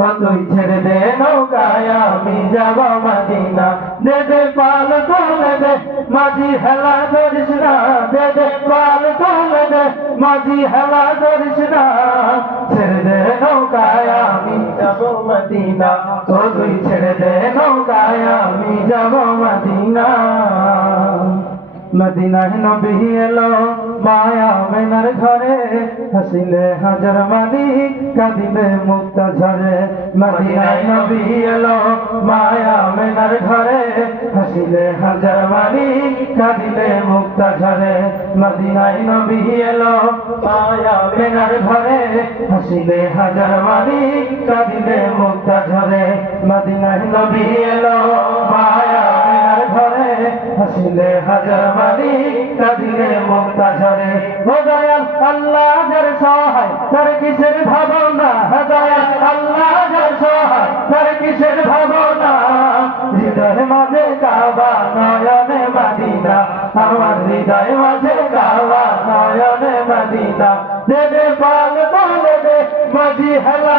তুই ছেড়ে দে নৌকায়, আমি যাব মদিনা। দে দে পাল তুলে দে, মাঝি হেলা করিস না। দে দে পাল তুলে দে, মাঝি হেলা করিস না। ছেড়ে দে নৌকায়, আমি যাব মদিনা। ও ছেড়ে দে নৌকায়, আমি যাব মদিনা। মদিনায় নবী এলো মায়া মেনার ঘরে, হাসিলে হাজার মালিক কাঁদিলে মুক্ত ঝরে। মদিনায় নবী এলো মায়া মেনার ঘরে, হাসিলে হাজার মালিক কাঁদিলে মুক্ত ঝরে। মদিনায় নবী এলো মায়া ঘরে, হাসিলে হাজার মালিক কাঁদিলে মুক্ত ঝরে। মদিনায় নবী এলো হাসিলে হাজার মালিক কাঁদিলে মুক্তা ঝরে ও আল্লাহ যার সহায়, তার কিসের ভাবনা? দয়াল আল্লাহ যার সহায়, তার কিসের ভাবনা? হৃদয় মাঝে কাবা, নয়নে মাদিনা। আমার হৃদয় মাঝে কাবা, নয়নে মাদিনা। দেবে পাল তোলে দে মাঝি হেলা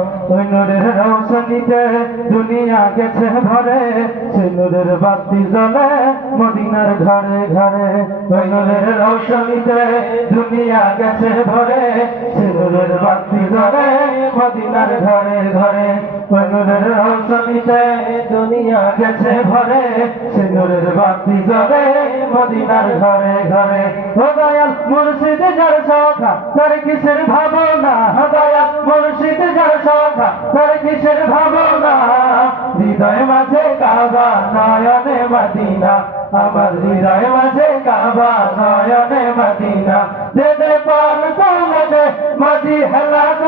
ওই রৌশনীতে দুনিয়া গেছে ভরে সে নূরের বাতি জ্বলে মদিনার ঘরে ঘরে। ওই রৌশনীতে দুনিয়া গেছে ভরে সে নূরের বাতি মদিনার ঘরে ঘরে। ওই রৌশনীতে দুনিয়া গেছে ভরে সে নূরের বাতি জ্বলে মদিনার ঘরে ঘরে। ও মুর্শিদ যার সখা তার কিসের ভাবনা? দয়াল মুর্শিদ যার সখা তার কিসের ভাবনা? হৃদয় মাঝে কাবা, নয়নে মদিনা। আমার হৃদয় মাঝে কাবা, নয়নে মদিনা। দে পাল তোলে দে মাঝি হেলা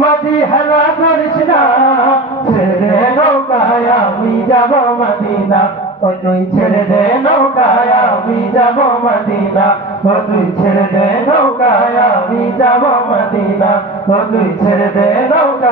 মাঝি হেলা করিস না ছেড়ে নৌকায়, আমি যাব মদিনা। ও তুই ছেড়ে দে নৌকায়, আমি যাব মদিনা। ও তুই ছেড়ে দে নৌকায়, আমি যাব মদিনা। তুই ছেড়ে দে মদিনা